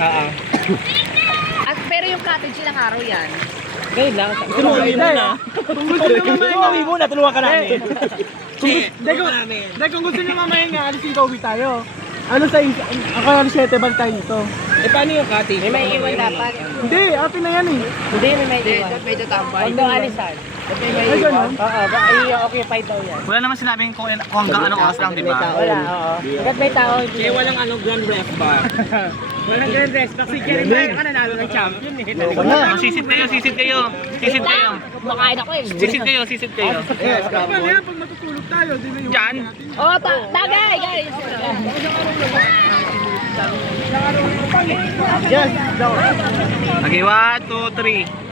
At pero yung cottage ilang araw yan. Ngayon lang. Umuwi muna. Kung gusto nyo mamahinga. Umuwi muna, tulungan ka namin. Kung gusto nyo mamahinga, alis yung uwi tayo. Ano sa isa? Ako alis 7 bal tayo dito. Eh, paano yung cottage? May iwan dapat. Hindi, atin na yan eh. Hindi, may iwan. May tatambay. Huwag daw alisan. Ay, gano'n? Oo, i-occupy daw yan. Wala naman sinabing kung hanggang anong oras lang, di ba? Wala, oo. Hanggat may tao. Eh, walang grand ref ba? Walang grand rest. Kasi Jeremiah ka nanalo ng champion eh. Sisid kayo, sisid kayo. Sisid kayo. Makain ako eh. Sisid kayo, sisid kayo. Paano yan pag matutulog tayo? Di na yung... Diyan. Oo, tagay, guys. Yes, daw. Okay, 1, 2, 3.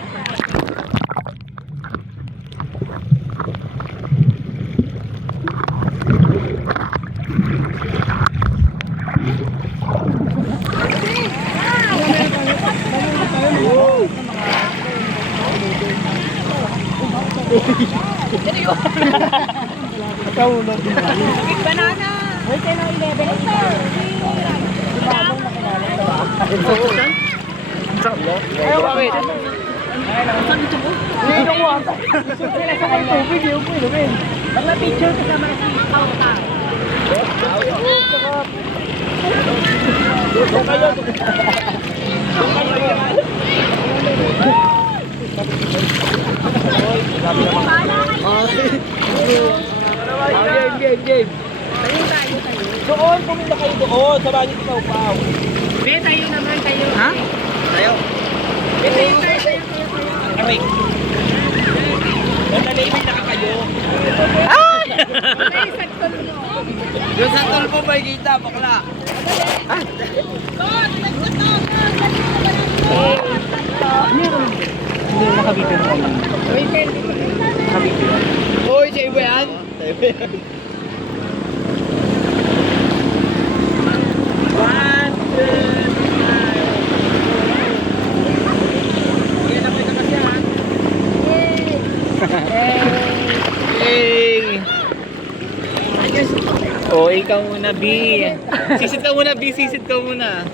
Kaulog din ba? Banana. Wait, kayo ng 11 ito. Ayaw ka, wait. Hindi ko ata. Sila sa kayo tubig, yung po inumin. Pag picture ka naman si Kauta. Game. Doon, pumunta kayo doon. Sa banyo ikaw, Pao. Be, tayo naman, tayo. Ha? Tayo. Be, tayo. Aray. Nandali, may nakakayo. May sakto nyo. Yung sa tulpo ba kita, bakla? Hindi, nakabito mo kami. Nakabito. Uy, sa iba yan? Hey! Oh, ikaw muna, B. Sisid ka muna, B. Sisid ka muna.